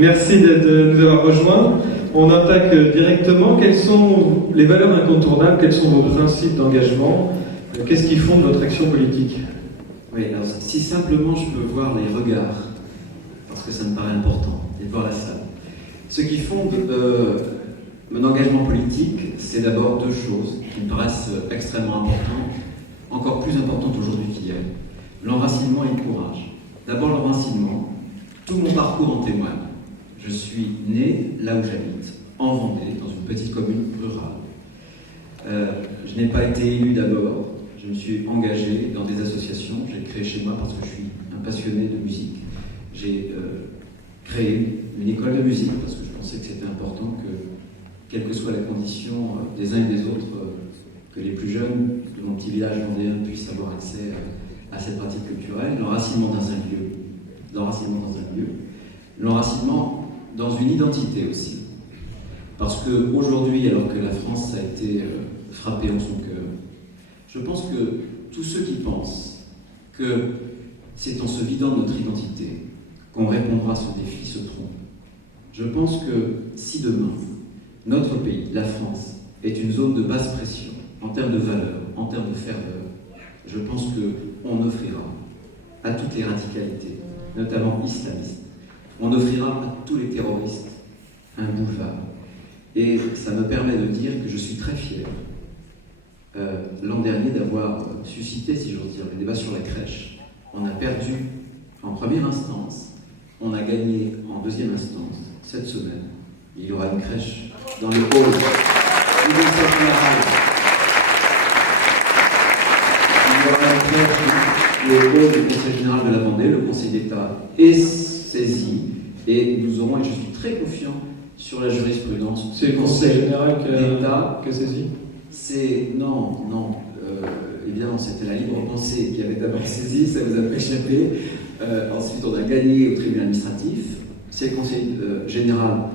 merci de nous avoir rejoints. On attaque directement. Quelles sont les valeurs incontournables? Quels sont vos principes d'engagement? Qu'est-ce qui fonde votre action politique? Oui, alors si simplement je peux voir les regards, parce que ça me paraît important, et voir la salle. Ce qui fonde mon engagement politique, c'est d'abord deux choses qui me paraissent extrêmement importantes, encore plus importantes aujourd'hui qu'hier. L'enracinement et le courage. D'abord l'enracinement, tout mon parcours en témoigne. Je suis né là où j'habite, en Vendée, dans une petite commune rurale. Je n'ai pas été élu d'abord, je me suis engagé dans des associations, j'ai créé chez moi parce que je suis un passionné de musique. J'ai créé une école de musique parce que je pensais que c'était important que, quelle que soit la condition des uns et des autres, que les plus jeunes de mon petit village vendéen puissent avoir accès à cette pratique culturelle. L'enracinement dans un lieu, l'enracinement dans une identité aussi. Parce qu'aujourd'hui, alors que la France a été frappée en son cœur, je pense que tous ceux qui pensent que c'est en se vidant de notre identité qu'on répondra à ce défi se trompent. Je pense que si demain, notre pays, la France, est une zone de basse pression, en termes de valeurs, en termes de ferveur, je pense qu'on offrira à toutes les radicalités, notamment islamistes, on offrira à tous les terroristes un boulevard. Et ça me permet de dire que je suis très fier, l'an dernier, d'avoir suscité, si j'ose dire, le débat sur la crèche. On a perdu en première instance, on a gagné en deuxième instance. Cette semaine, il y aura une crèche dans le hall du Conseil général. Il y aura une crèche dans le hall du Conseil général de la Vendée. Le Conseil d'État est saisi et nous aurons, et je suis très confiant sur la jurisprudence. C'est le Conseil général qui a saisi? Non, évidemment, c'était la libre pensée qui avait d'abord saisi, ça vous a pas échappé. Ensuite, on a gagné au tribunal administratif. C'est le Conseil général.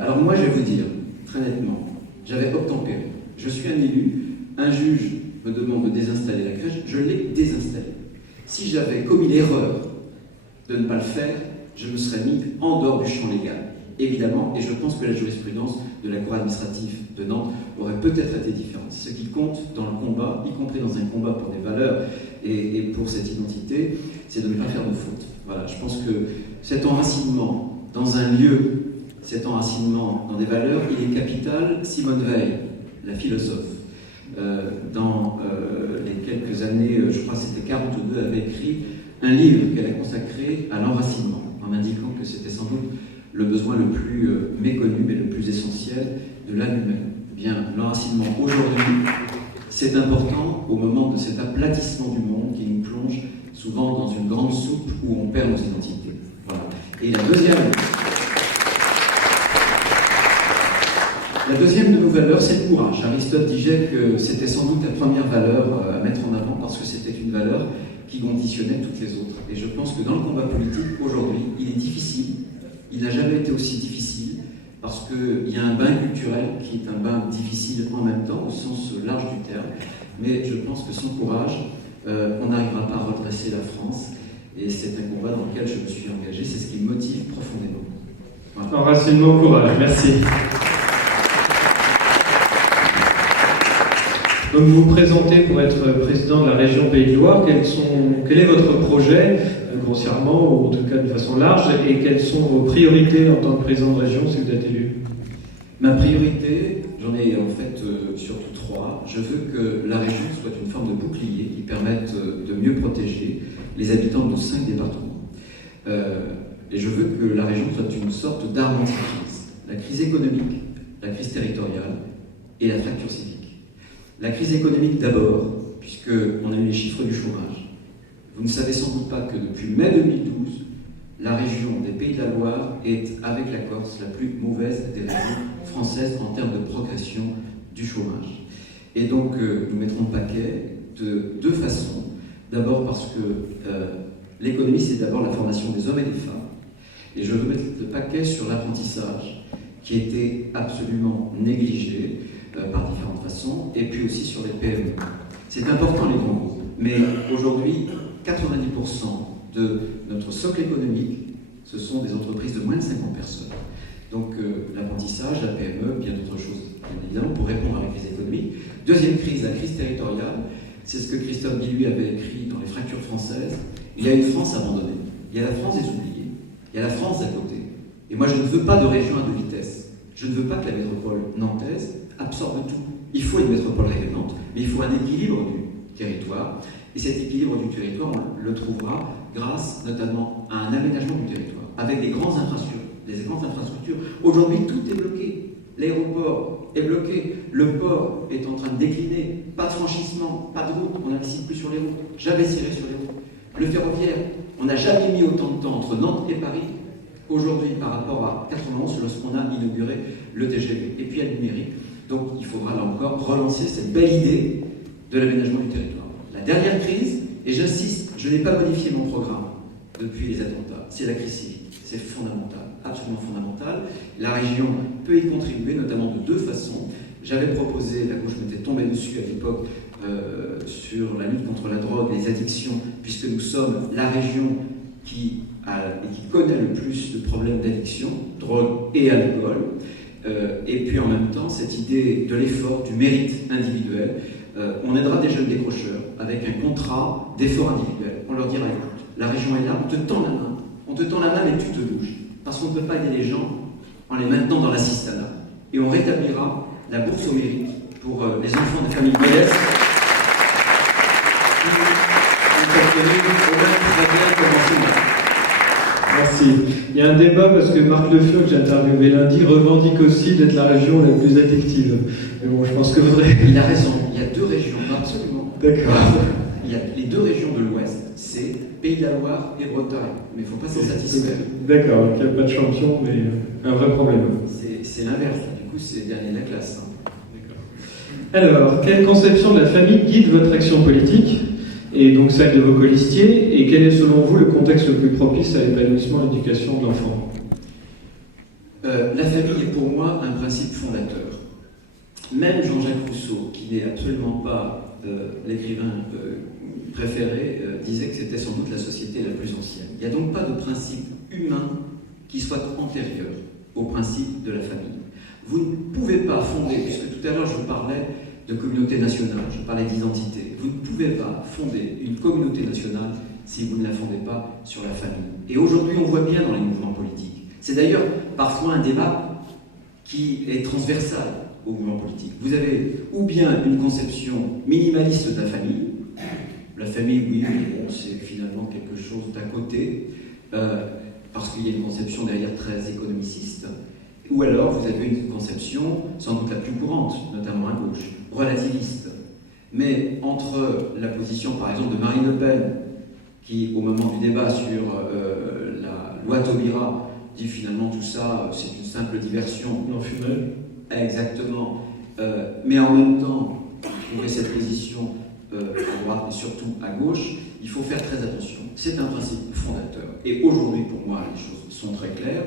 Alors moi, je vais vous dire, très nettement, j'avais obtempéré. Je suis un élu, un juge me demande de désinstaller la crèche, je l'ai désinstallée. Si j'avais commis l'erreur de ne pas le faire, je me serais mis en dehors du champ légal. Évidemment, et je pense que la jurisprudence de la Cour administrative de Nantes aurait peut-être été différente. Ce qui compte dans le combat, y compris dans un combat pour des valeurs et pour cette identité, c'est de ne pas faire de faute. Voilà, je pense que cet enracinement dans un lieu, cet enracinement dans des valeurs, il est capital. Simone Veil, la philosophe, dans les quelques années, je crois que c'était 42, avait écrit un livre qu'elle a consacré à l'enracinement, en indiquant que c'était sans doute le besoin le plus méconnu, mais le plus essentiel de l'âme humaine. Eh bien, l'enracinement aujourd'hui, c'est important au moment de cet aplatissement du monde qui nous plonge souvent dans une grande soupe où on perd nos identités. Voilà. Et la deuxième de nos valeurs, c'est le courage. Aristote disait que c'était sans doute la première valeur à mettre en avant parce que c'était une valeur qui conditionnait toutes les autres. Et je pense que dans le combat politique, aujourd'hui, il est difficile. Il n'a jamais été aussi difficile parce qu'il y a un bain culturel qui est un bain difficile en même temps, au sens large du terme. Mais je pense que sans courage, on n'arrivera pas à redresser la France. Et c'est un combat dans lequel je me suis engagé. C'est ce qui me motive profondément. Voilà. Enracinement, courage. Merci. Donc vous vous présentez pour être président de la région Pays de Loire. Quel est votre projet, grossièrement, ou en tout cas de façon large, et quelles sont vos priorités en tant que président de région si vous êtes élu? Ma priorité, j'en ai en fait surtout trois. Je veux que la région soit une forme de bouclier qui permette de mieux protéger les habitants de nos 5 départements. Et je veux que la région soit une sorte d'arme anti-crise. La crise économique, la crise territoriale et la fracture civique. La crise économique d'abord, puisqu'on a eu les chiffres du chômage. Vous ne savez sans doute pas que depuis mai 2012, la région des Pays de la Loire est, avec la Corse, la plus mauvaise des régions françaises en termes de progression du chômage. Et donc, nous mettrons le paquet de deux façons. D'abord parce que l'économie, c'est d'abord la formation des hommes et des femmes. Et je veux mettre le paquet sur l'apprentissage, qui était absolument négligé par différentes façons, et puis aussi sur les PME. C'est important les grands groupes, mais aujourd'hui, 90% de notre socle économique ce sont des entreprises de moins de 50 personnes. Donc l'apprentissage, la PME, bien d'autres choses, bien évidemment, pour répondre à la crise économique. Deuxième crise, la crise territoriale. C'est ce que Christophe Guilluy avait écrit dans Les Fractures françaises. Il y a une France abandonnée. Il y a la France des oubliés. Il y a la France d'à côté. Et moi, je ne veux pas de région à deux vitesses. Je ne veux pas que la métropole nantaise absorbe tout. Il faut une métropole rayonnante, mais il faut un équilibre du territoire. Et cet équilibre du territoire, on le trouvera grâce notamment à un aménagement du territoire, avec des grandes infrastructures. Aujourd'hui, tout est bloqué. L'aéroport est bloqué. Le port est en train de décliner. Pas de franchissement, pas de route. On n'investit plus sur les routes. J'investirai sur les routes. Le ferroviaire, on n'a jamais mis autant de temps entre Nantes et Paris aujourd'hui par rapport à 91 lorsqu'on a inauguré le TGV. Et puis il y a le numérique. Donc il faudra là encore relancer cette belle idée de l'aménagement du territoire. La dernière crise, et j'insiste, je n'ai pas modifié mon programme depuis les attentats, c'est la crise civique. C'est fondamental, absolument fondamental. La région peut y contribuer, notamment de deux façons. J'avais proposé, la gauche m'était tombée dessus à l'époque, sur la lutte contre la drogue et les addictions, puisque nous sommes la région qui connaît le plus de problèmes d'addiction, drogue et alcool. Et puis en même temps, cette idée de l'effort, du mérite individuel. On aidera des jeunes décrocheurs avec un contrat d'effort individuel. On leur dira, écoute, la région est là, on te tend la main. On te tend la main, mais tu te bouges. Parce qu'on ne peut pas aider les gens en les maintenant dans l'assistanat. Et on rétablira la bourse au mérite pour les enfants de familles modestes qui ont obtenu au même très bien commencé là. Merci. Il y a un débat parce que Marc Le Fur, que j'ai interviewé lundi, revendique aussi d'être la région la plus addictive. Mais bon, je pense que vrai. Il a raison. Il y a deux régions, absolument. D'accord. Il y a les deux régions de l'Ouest, c'est Pays de la Loire et Bretagne. Mais il ne faut pas s'en satisfaire. D'accord, il n'y a pas de champion, mais un vrai problème. C'est l'inverse. Du coup, c'est le dernier de la classe. Alors, quelle conception de la famille guide votre action politique, et donc celle de vos colistiers, et quel est selon vous le contexte le plus propice à l'épanouissement et l'éducation de l'enfant ? La famille est pour moi un principe fondateur. Même Jean-Jacques Rousseau, qui n'est absolument pas l'écrivain préféré, disait que c'était sans doute la société la plus ancienne. Il n'y a donc pas de principe humain qui soit antérieur au principe de la famille. Vous ne pouvez pas fonder, puisque tout à l'heure je vous parlais de communauté nationale, je parlais d'identité, vous ne pouvez pas fonder une communauté nationale si vous ne la fondez pas sur la famille. Et aujourd'hui, on voit bien dans les mouvements politiques. C'est d'ailleurs parfois un débat qui est transversal au mouvement politique. Vous avez ou bien une conception minimaliste de la famille, oui, mais bon, c'est finalement quelque chose d'à côté, parce qu'il y a une conception derrière très économiciste, ou alors vous avez une conception, sans doute la plus courante, notamment à gauche, relativiste. Mais entre la position, par exemple, de Marine Le Pen, qui, au moment du débat sur la loi Taubira, dit finalement tout ça, c'est une simple diversion. Non fumée. Exactement. Mais en même temps, trouver cette position à droite et surtout à gauche, il faut faire très attention. C'est un principe fondateur. Et aujourd'hui, pour moi, les choses sont très claires.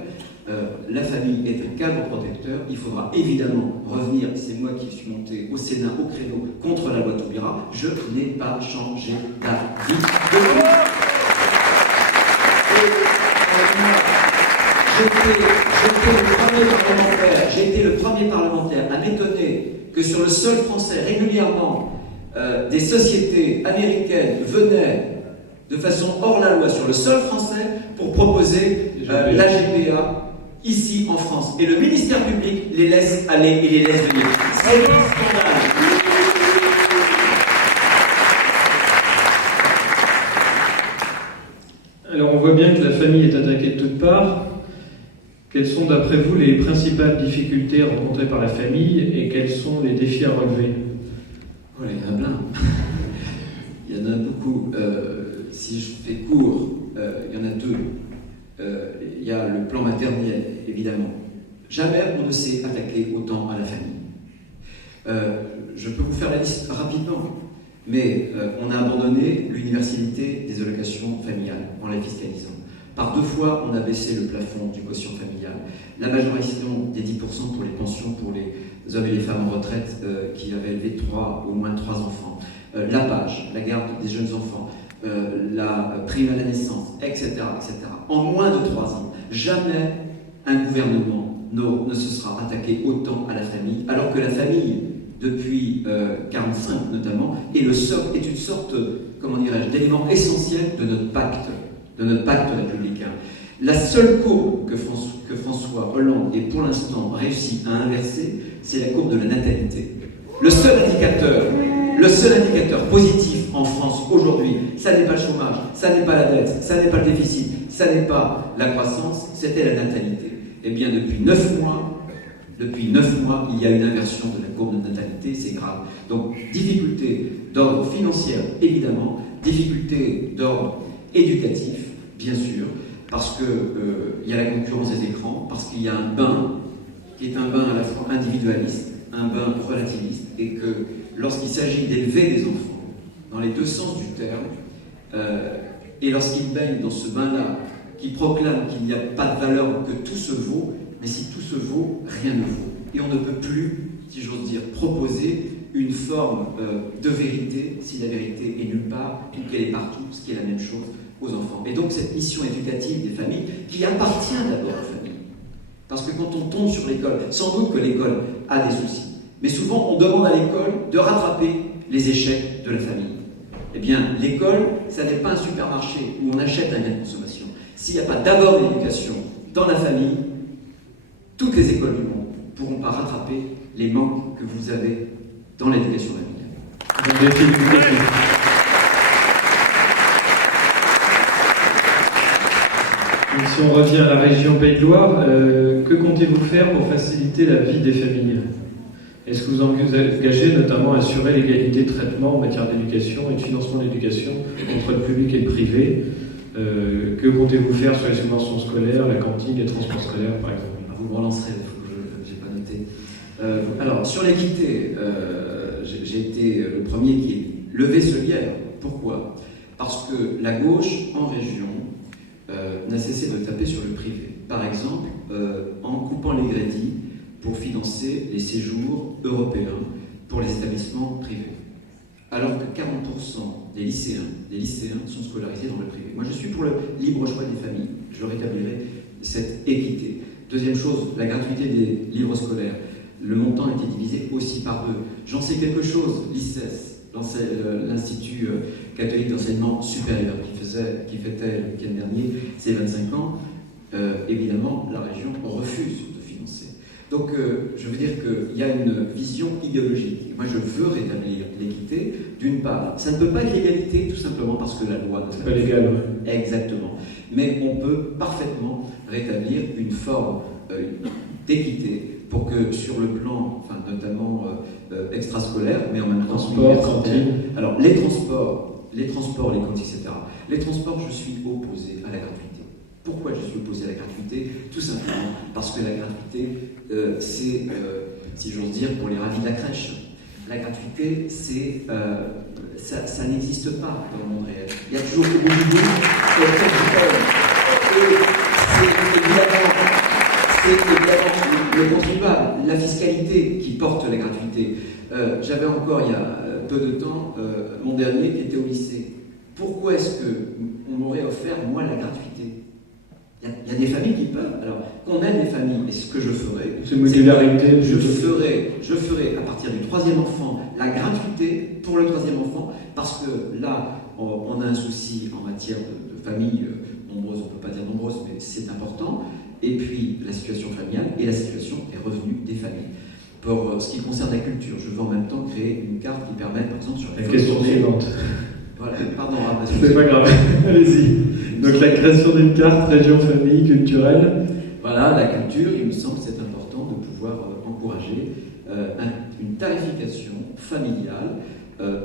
La famille est un cadre protecteur. Il faudra évidemment revenir. C'est moi qui suis monté au Sénat, au créneau, contre la loi Taubira. Je n'ai pas changé d'avis depuis. J'ai été le premier parlementaire à m'étonner que sur le sol français, régulièrement, des sociétés américaines venaient de façon hors la loi sur le sol français pour proposer la GPA ici en France. Et le ministère public les laisse aller et les laisse venir. C'est un scandale. Alors on voit bien que la famille est attaquée de toutes parts. Quelles sont d'après vous les principales difficultés rencontrées par la famille et quels sont les défis à relever ? Voilà, il y en a plein. Il y en a beaucoup. Si je fais court, il y en a deux. Il y a le plan maternel, évidemment. Jamais on ne s'est attaqué autant à la famille. Je peux vous faire la liste rapidement, mais on a abandonné l'universalité des allocations familiales en les fiscalisant. Par 2 fois, on a baissé le plafond du quotient familial. La majoration des 10% pour les pensions pour les hommes et les femmes en retraite qui avaient élevé au moins 3 enfants. La PAJE, la garde des jeunes enfants. la prime à la naissance, etc., etc. En moins de 3 ans, jamais un gouvernement ne se sera attaqué autant à la famille, alors que la famille, depuis 1945 notamment, est une sorte, comment dirais-je, d'élément essentiel de notre pacte républicain. La seule courbe que François Hollande ait pour l'instant réussi à inverser, c'est la courbe de la natalité. Le seul indicateur positif en France aujourd'hui, ça n'est pas le chômage, ça n'est pas la dette, ça n'est pas le déficit, ça n'est pas la croissance, c'était la natalité. Eh bien, depuis 9 mois, il y a une inversion de la courbe de natalité, c'est grave. Donc, difficulté d'ordre financier, évidemment, difficulté d'ordre éducatif, bien sûr, parce qu'il y a la concurrence des écrans, parce qu'il y a un bain qui est un bain à la fois individualiste, un bain relativiste, et que lorsqu'il s'agit d'élever des enfants, dans les deux sens du terme, et lorsqu'ils baignent dans ce bain-là, qui proclame qu'il n'y a pas de valeur, que tout se vaut, mais si tout se vaut, rien ne vaut. Et on ne peut plus, si j'ose dire, proposer une forme de vérité, si la vérité est nulle part, ou qu'elle est partout, ce qui est la même chose aux enfants. Et donc cette mission éducative des familles, qui appartient d'abord aux familles. Parce que quand on tombe sur l'école, sans doute que l'école a des soucis, mais souvent on demande à l'école de rattraper les échecs de la famille. Eh bien, l'école, ça n'est pas un supermarché où on achète un bien de consommation. S'il n'y a pas d'abord l'éducation dans la famille, toutes les écoles du monde ne pourront pas rattraper les manques que vous avez dans l'éducation familiale. Donc, si on revient à la région Pays de Loire, que comptez-vous faire pour faciliter la vie des familles ? Est-ce que vous engagez notamment à assurer l'égalité de traitement en matière d'éducation et de financement de l'éducation entre le public et le privé ? Que comptez-vous faire sur les subventions scolaires, la cantine, les transports scolaires, par exemple ? Vous me relancerez, je n'ai pas noté. Alors, sur l'équité, j'ai été le premier qui ait levé ce lierre. Pourquoi ? Parce que la gauche, en région, n'a cessé de taper sur le privé. Par exemple, en coupant les crédits pour financer les séjours européens pour les établissements privés. Alors que 40% des lycéens sont scolarisés dans le privé. Moi, je suis pour le libre choix des familles. Je rétablirai cette équité. Deuxième chose, la gratuité des livres scolaires. Le montant a été divisé aussi par 2. J'en sais quelque chose, l'ICES, l'Institut catholique d'enseignement supérieur, qui fêtait le week-end dernier ses 25 ans. Évidemment, la région refuse de financer. Donc, je veux dire qu'il y a une vision idéologique. Moi, je veux rétablir l'équité, d'une part. Ça ne peut pas être l'égalité, tout simplement parce que la loi... C'est pas légal. Exactement. Mais on peut parfaitement rétablir une forme d'équité pour que, sur le plan, enfin, notamment extrascolaire, mais en même temps... Transport, cantine... Alors, les transports, les cantines, etc. Les transports, je suis opposé à la gratuité. Pourquoi je suis opposé à la gratuité ? Tout simplement parce que la gratuité, c'est, si j'ose dire, pour les ravis de la crèche. La gratuité, c'est, ça n'existe pas dans le monde réel. Il y a toujours au bout du bout quelqu'un qui paye. Et c'est évidemment le contribuable, la fiscalité qui porte la gratuité. J'avais encore, il y a peu de temps, mon dernier qui était au lycée. Pourquoi est-ce qu'on m'aurait offert, moi, la gratuité ? Il y a des familles qui peuvent. Alors, qu'on aide les familles, et ce que je ferai, c'est modularité. Je ferai à partir du 3e enfant la gratuité pour le 3e enfant, parce que là, on a un souci en matière de familles nombreuses, on ne peut pas dire nombreuses, mais c'est important. Et puis, la situation familiale et la situation des revenus des familles. Pour ce qui concerne la culture, je veux en même temps créer une carte qui permette, par exemple, sur la question suivante. Voilà, pardon, c'est pas grave, allez-y. Donc la création d'une carte région famille culturelle. Voilà, la culture, il me semble que c'est important de pouvoir encourager une tarification familiale,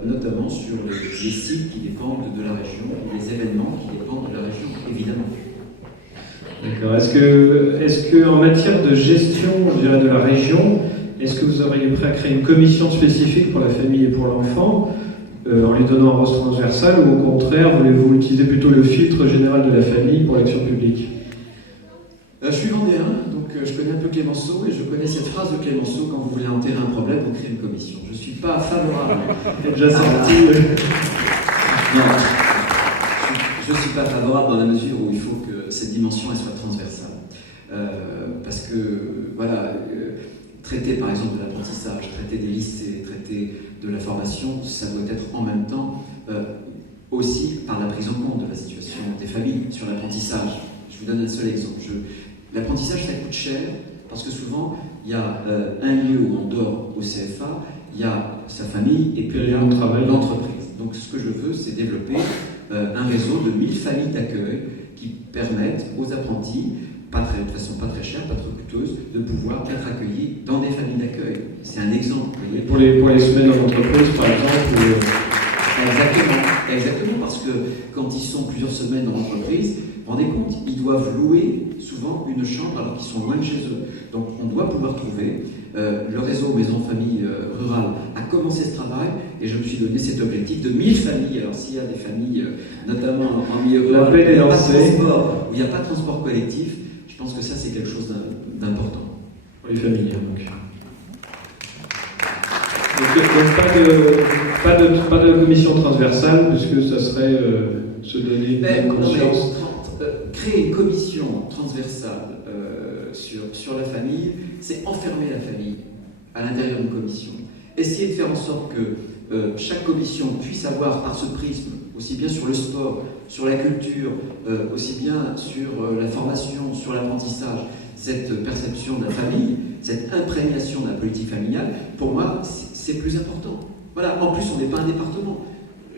notamment sur les sites qui dépendent de la région, les événements qui dépendent de la région, évidemment. D'accord. Est-ce que en matière de gestion, je dirais, de la région, est-ce que vous auriez prêt à créer une commission spécifique pour la famille et pour l'enfant en lui donnant un rôle transversal, ou au contraire, voulez-vous utiliser plutôt le filtre général de la famille pour l'action publique ? Je suis vendéen, donc je connais un peu Clémenceau, et je connais cette phrase de Clémenceau: quand vous voulez enterrer un problème, vous créez une commission. Je ne suis pas favorable. Déjà sorti. Non. je ne suis pas favorable dans la mesure où il faut que cette dimension elle soit transversale. Parce que, voilà, traiter par exemple de l'apprentissage, traiter des lycées, traiter de la formation, ça doit être en même temps aussi par la prise en compte de la situation des familles sur l'apprentissage. Je vous donne un seul exemple. L'apprentissage, ça coûte cher parce que souvent, il y a un lieu où on dort au CFA, il y a sa famille et puis il y a l'entreprise. Donc ce que je veux, c'est développer un réseau de 1000 familles d'accueil qui permettent aux apprentis, de façon pas très chère, pas trop coûteuse, de pouvoir être accueillis dans des familles d'accueil. C'est un exemple. Pour les semaines en entreprise, par exemple Exactement, parce que quand ils sont plusieurs semaines dans l'entreprise, vous vous rendez compte, ils doivent louer souvent une chambre alors qu'ils sont loin de chez eux. Donc on doit pouvoir trouver. Le réseau Maison Famille Rurale a commencé ce travail et je me suis donné cet objectif de 1000 familles. Alors s'il y a des familles, notamment en milieu rural, où il n'y a pas de transport collectif, je pense que ça c'est quelque chose d'important. Pour les familles, donc pas de commission transversale, puisque ça serait se donner une conscience. Créer une commission transversale sur la famille, c'est enfermer la famille à l'intérieur d'une commission. Essayer de faire en sorte que chaque commission puisse avoir par ce prisme, aussi bien sur le sport, sur la culture, aussi bien sur la formation, sur l'apprentissage, cette perception de la famille, cette imprégnation de la politique familiale, pour moi, c'est plus important. Voilà. En plus, on n'est pas un département.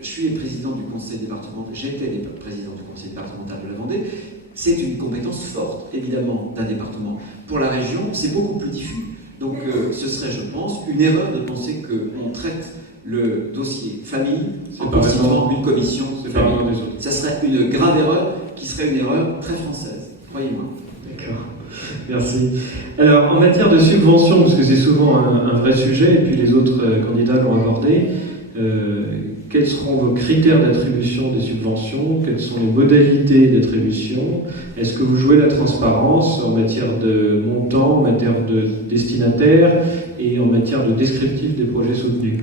Je suis président du conseil départemental, j'étais président du conseil départemental de la Vendée. C'est une compétence forte, évidemment, d'un département. Pour la région, c'est beaucoup plus diffus. Donc, ce serait, je pense, une erreur de penser qu'on traite le dossier famille en constituant une commission de famille. Ça serait une grave erreur, qui serait une erreur très française, croyez-moi. D'accord. Merci. Alors, en matière de subvention, parce que c'est souvent un vrai sujet, et puis les autres candidats l'ont abordé, quels seront vos critères d'attribution des subventions? Quelles sont les modalités d'attribution? Est-ce que vous jouez la transparence en matière de montant, en matière de destinataire et en matière de descriptif des projets soutenus?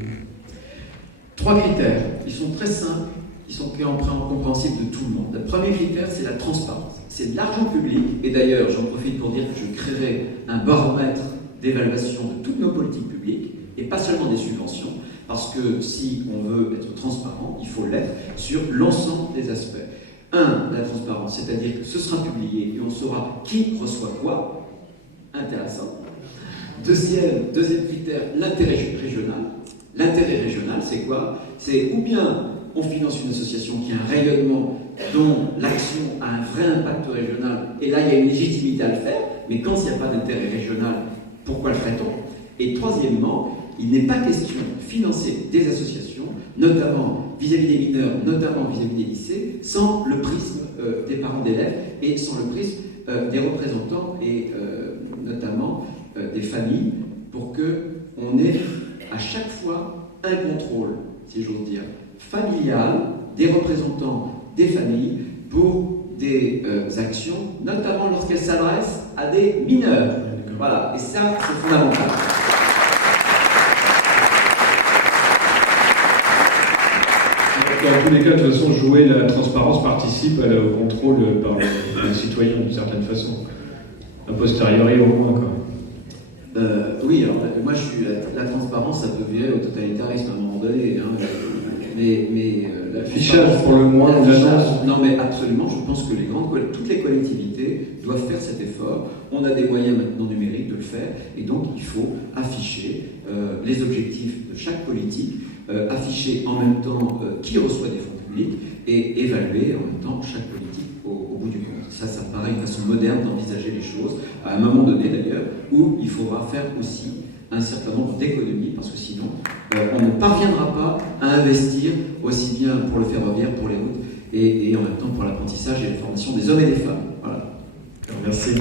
3 critères. Ils sont très simples, ils sont compréhensibles de tout le monde. Le premier critère, c'est la transparence. C'est de l'argent public, et d'ailleurs, j'en profite pour dire que je créerai un baromètre d'évaluation de toutes nos politiques publiques, et pas seulement des subventions, parce que si on veut être transparent, il faut l'être sur l'ensemble des aspects. La transparence, c'est-à-dire que ce sera publié et on saura qui reçoit quoi. Intéressant. Deuxième critère, l'intérêt régional. L'intérêt régional, c'est quoi? C'est ou bien on finance une association qui a un rayonnement dont l'action a un vrai impact régional, et là il y a une légitimité à le faire, mais quand il n'y a pas d'intérêt régional, pourquoi le ferait-on? Et troisièmement, il n'est pas question de financer des associations, notamment vis-à-vis des mineurs, notamment vis-à-vis des lycées, sans le prisme des parents d'élèves et sans le prisme des représentants et notamment des familles, pour qu'on ait à chaque fois un contrôle, si j'ose dire, familial des représentants des familles pour des actions, notamment lorsqu'elles s'adressent à des mineurs. Voilà, et ça, c'est fondamental. Dans tous les cas, de toute façon, jouer la transparence participe au contrôle par les citoyens d'une certaine façon. A posteriori au moins, quoi. Oui, alors moi, la transparence, ça peut virer au totalitarisme à un moment donné. Hein, mais l'affichage, pour le moins, non, mais absolument, je pense que toutes les collectivités doivent faire cet effort. On a des moyens maintenant numériques de le faire, et donc il faut afficher les objectifs de chaque politique, afficher en même temps qui reçoit des fonds publics, et évaluer en même temps chaque politique au bout du compte. Ça me paraît une façon moderne d'envisager les choses, à un moment donné d'ailleurs, où il faudra faire aussi un certain nombre d'économies, parce que sinon, on ne parviendra pas à investir aussi bien pour le ferroviaire, pour les routes, et en même temps pour l'apprentissage et la formation des hommes et des femmes. Voilà. Merci.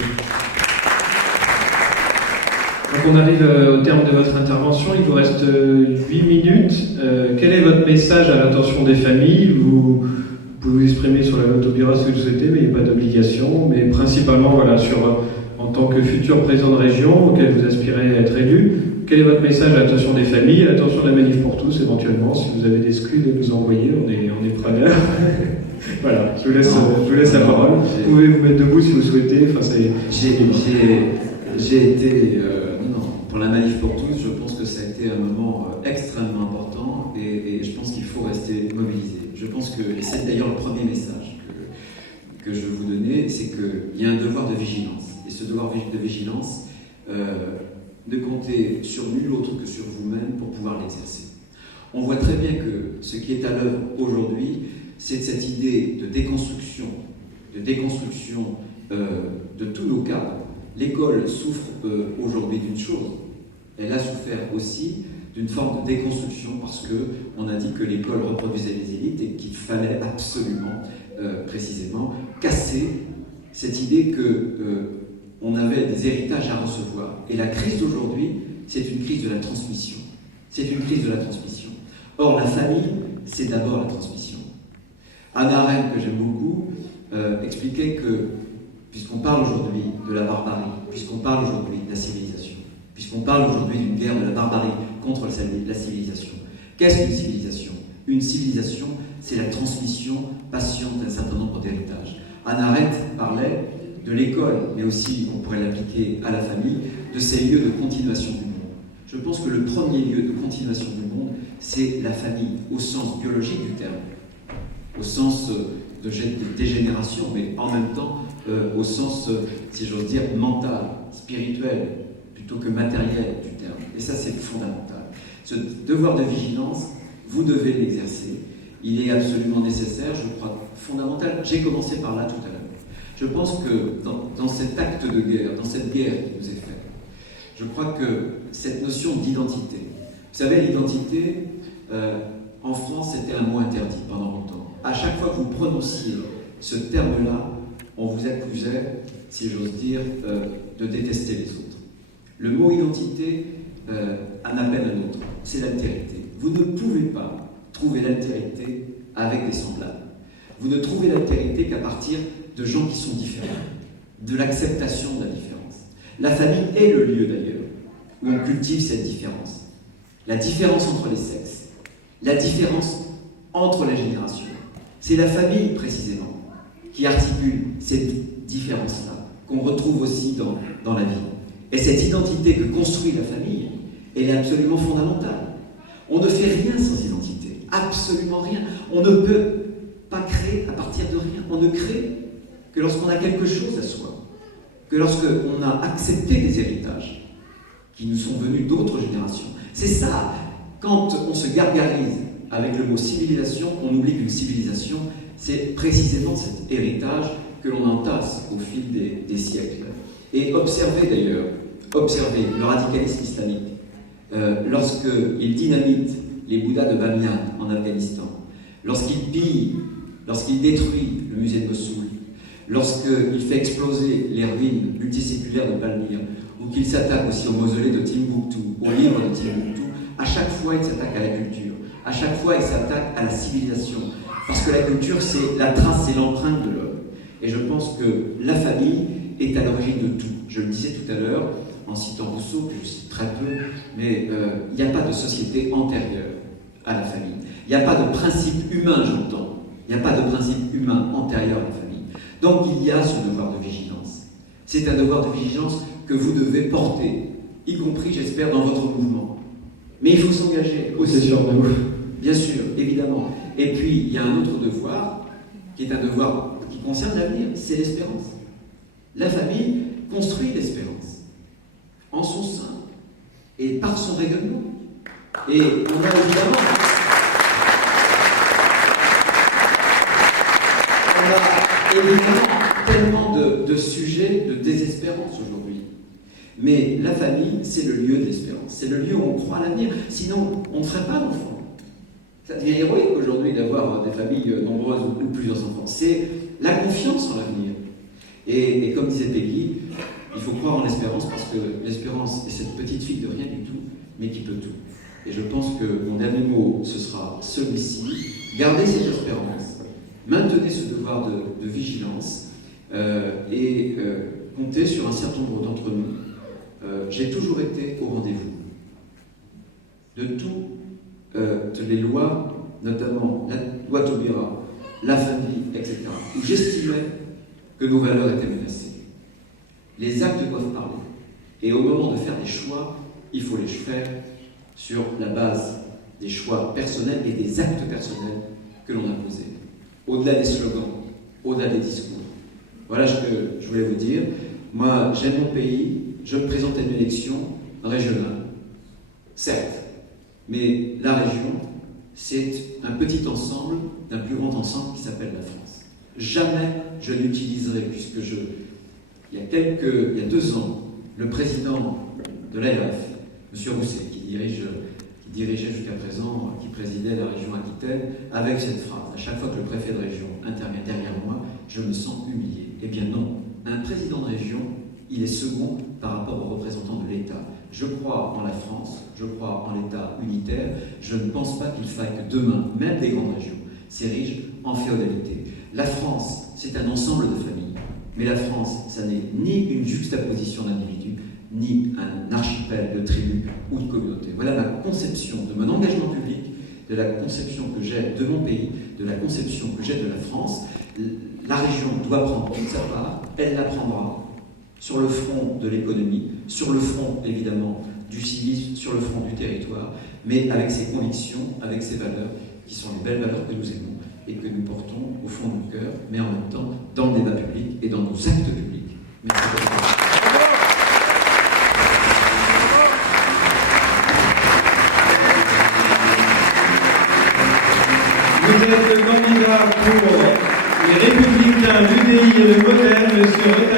Donc on arrive au terme de votre intervention, il vous reste 8 minutes. Quel est votre message à l'intention des familles? Vous pouvez vous exprimer sur la note au bureau si vous le souhaitez, mais il n'y a pas d'obligation. Mais principalement, voilà, en tant que futur président de région auquel vous aspirez à être élu, quel est votre message à l'attention des familles, à l'attention de la Manif pour tous éventuellement? Si vous avez des scuds à nous envoyer, on est preneurs. Voilà, je vous laisse la parole. Vous pouvez vous mettre debout si vous souhaitez. Enfin, J'ai été, pour la manif pour tous, je pense que ça a été un moment extrêmement important et je pense qu'il faut rester mobilisé. Je pense que, et c'est d'ailleurs le premier message que je veux vous donner, c'est qu'il y a un devoir de vigilance. Et ce devoir de vigilance, ne comptez sur nul autre que sur vous-même pour pouvoir l'exercer. On voit très bien que ce qui est à l'œuvre aujourd'hui, c'est cette idée de déconstruction de tous nos cadres. L'école souffre aujourd'hui d'une chose. Elle a souffert aussi d'une forme de déconstruction parce qu'on a dit que l'école reproduisait les élites et qu'il fallait absolument, précisément, casser cette idée qu'on avait des héritages à recevoir. Et la crise d'aujourd'hui, c'est une crise de la transmission. C'est une crise de la transmission. Or, la famille, c'est d'abord la transmission. Hannah Arendt, que j'aime beaucoup, expliquait que, puisqu'on parle aujourd'hui de la barbarie, puisqu'on parle aujourd'hui de la civilisation, puisqu'on parle aujourd'hui d'une guerre de la barbarie contre la civilisation, qu'est-ce qu'une civilisation ? Une civilisation, c'est la transmission patiente d'un certain nombre d'héritages. Hannah Arendt parlait de l'école, mais aussi, on pourrait l'appliquer à la famille, de ces lieux de continuation du monde. Je pense que le premier lieu de continuation du monde, c'est la famille, au sens biologique du terme, au sens de dégénération, mais en même temps au sens, si j'ose dire, mental, spirituel, plutôt que matériel du terme. Et ça, c'est fondamental. Ce devoir de vigilance, vous devez l'exercer. Il est absolument nécessaire, je crois, fondamental. J'ai commencé par là tout à l'heure. Je pense que dans cet acte de guerre, dans cette guerre qui nous est faite, je crois que cette notion d'identité, vous savez, l'identité, en France, c'était un mot interdit pendant longtemps. À chaque fois que vous prononciez ce terme-là, on vous accusait, si j'ose dire, de détester les autres. Le mot identité en appelle un autre, c'est l'altérité. Vous ne pouvez pas trouver l'altérité avec des semblables. Vous ne trouvez l'altérité qu'à partir de gens qui sont différents, de l'acceptation de la différence. La famille est le lieu d'ailleurs où on cultive cette différence. La différence entre les sexes, la différence entre les générations. C'est la famille, précisément, qui articule cette différence-là, qu'on retrouve aussi dans la vie. Et cette identité que construit la famille, elle est absolument fondamentale. On ne fait rien sans identité, absolument rien. On ne peut pas créer à partir de rien. On ne crée que lorsqu'on a quelque chose à soi, que lorsqu'on a accepté des héritages qui nous sont venus d'autres générations. C'est ça, quand on se gargarise avec le mot civilisation, on oublie qu'une civilisation, c'est précisément cet héritage que l'on entasse au fil des siècles. Et observez d'ailleurs, le radicalisme islamique, lorsqu'il dynamite les Bouddhas de Bamiyan en Afghanistan, lorsqu'il pille, lorsqu'il détruit le musée de Mossoul, lorsqu'il fait exploser les ruines multiséculaires de Palmyre, ou qu'il s'attaque aussi au mausolée de Timbuktu, au livre de Timbuktu, à chaque fois il s'attaque à la culture, à chaque fois il s'attaque à la civilisation, parce que la culture c'est la trace, c'est l'empreinte de l'homme. Et je pense que la famille est à l'origine de tout. Je le disais tout à l'heure, en citant Rousseau, que je cite très peu, mais il n'y a pas de société antérieure à la famille. Il n'y a pas de principe humain, j'entends. Il n'y a pas de principe humain antérieur à la famille. Donc il y a ce devoir de vigilance. C'est un devoir de vigilance que vous devez porter, y compris, j'espère, dans votre mouvement. Mais il faut s'engager aussi. C'est sûr de vous. Bien sûr, évidemment. Et puis, il y a un autre devoir, qui est un devoir qui concerne l'avenir, c'est l'espérance. La famille construit l'espérance, en son sein, et par son rayonnement. Et on a évidemment tellement de sujets de désespérance aujourd'hui. Mais la famille, c'est le lieu de l'espérance. C'est le lieu où on croit à l'avenir. Sinon, on ne ferait pas d'enfants. Ça devient héroïque aujourd'hui d'avoir des familles nombreuses ou plusieurs enfants. C'est la confiance en l'avenir. Et comme disait Peggy, il faut croire en l'espérance parce que l'espérance est cette petite fille de rien du tout, mais qui peut tout. Et je pense que mon dernier mot, ce sera celui-ci. Gardez cette espérance, maintenez ce devoir de vigilance et comptez sur un certain nombre d'entre nous. J'ai toujours été au rendez-vous de toutes les lois, notamment la loi Taubira, la famille, etc., où j'estimais que nos valeurs étaient menacées. Les actes doivent parler. Et au moment de faire des choix, il faut les faire sur la base des choix personnels et des actes personnels que l'on a posés. Au-delà des slogans, au-delà des discours. Voilà ce que je voulais vous dire. Moi, j'aime mon pays, je me présente à une élection régionale. Certes, mais la région, c'est un petit ensemble d'un plus grand ensemble qui s'appelle la France. Jamais je n'utiliserai, puisque il y a 2 ans, le président de l'ARF, M. Rousset, qui dirigeait jusqu'à présent, qui présidait la région Aquitaine, avec cette phrase: à chaque fois que le préfet de région intervient derrière moi, je me sens humilié. Eh bien non, un président de région, il est second par rapport aux représentants de l'État. Je crois en la France, je crois en l'État unitaire, je ne pense pas qu'il faille que demain, même des grandes régions, s'érigent en féodalité. La France, c'est un ensemble de familles, mais la France, ça n'est ni une juxtaposition d'individus, ni un archipel de tribus ou de communautés. Voilà ma conception de mon engagement public, de la conception que j'ai de mon pays, de la conception que j'ai de la France. La région doit prendre toute sa part, elle la prendra sur le front de l'économie, sur le front évidemment du civisme, sur le front du territoire, mais avec ses convictions, avec ses valeurs, qui sont les belles valeurs que nous aimons et que nous portons au fond de nos cœurs, mais en même temps dans le débat public et dans nos actes publics. Merci beaucoup. Vous êtes le candidat pour les Républicains, l'UDI et le Modem, monsieur